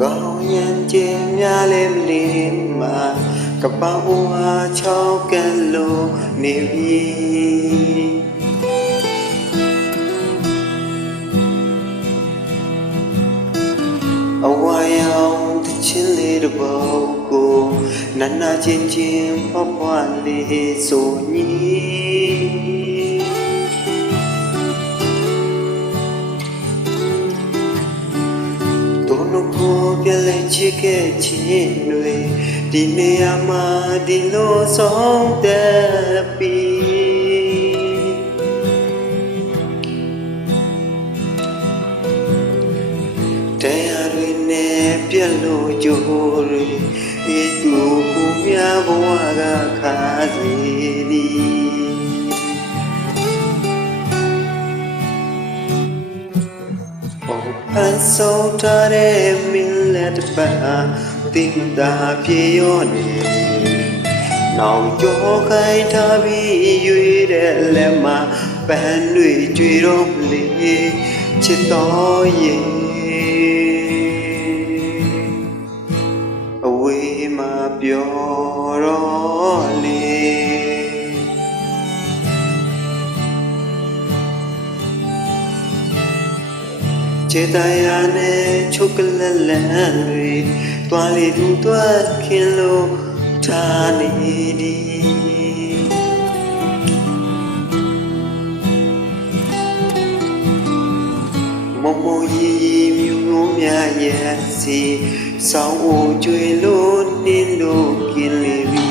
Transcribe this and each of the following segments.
ကောင်းရင်ကျင်များလေးမနေမှာကပ္ပဝါချောင်းကန်လို့နေပြီအဝါရောင်တချင်းလေးတစ်ပုဒ်ကိုနာနာချင်းချင်းဖွားဖွားလေးဆိုညီကိုပြလဲချစ်ခဲ့ခြင်းတွေဒီနေရာမှာဒီလိုဆုံးတဲ့ပြီတရားတွေနဲ့ပြက်လို့ကြိုးတွေဤသူကိုများဘဝကခါစီသည်အဆောထားတဲ့မင်းလက်ပါတင်တာပြေရောနေနောင်ကြောခိုင်းထားပြီးရွေတဲ့လက်မှာပန်းတွေကြွေတော့လေချစ်တော်ရဲ့အဝေးမှာပြောတော့လေခြေတရားနဲ့ချုပ်ကလလန်တွေတွားလေသူတွားခင်လို့ထားနေသည်မမကြီးမျိုးများရဲ့စီဆောင်းအိုကျွေလို့နင်းလို့กินလေပြီ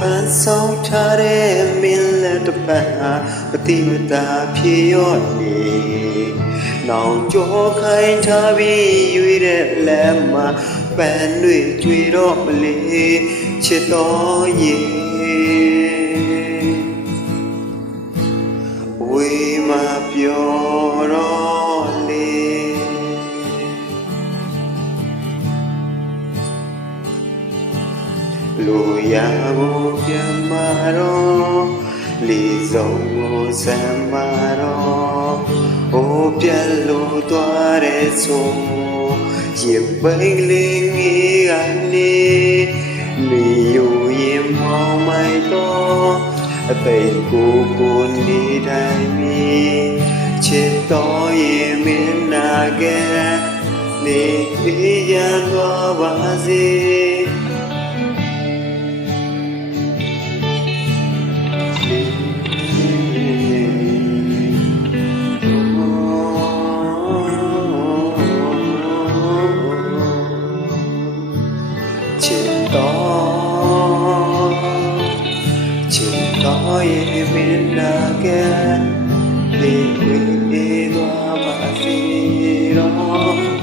ပန်းဆောင်ထားတဲ့မင်းလက်တစ်ပတ်ဟာပတိမတာဖြေရော့နေနောင်ကြောခိုင်းထားပြီးရွေတဲ့လက်မှာပန်းတွေကြွေတော့မလေချစ်တော်ရဲ့ဝေးမှာပြောတော့လေလူရကိုပြန်မာတော့လီဆုံးကိုဆမ်းမာတော့ဟိုပြက်လို့သွားတဲ့ဆိုရေပိန်လေးငေးကနေလေယူရင်မောင်းမိုက်တော့အသိကိုနေတိုင်းမီချစ်တော်ရဲ့မင်းနာခဲ့နေရန်သွားပါစေချစ်တော်ရဲ့မင်းနာခဲ့လေဝေးသွားပါစေတော့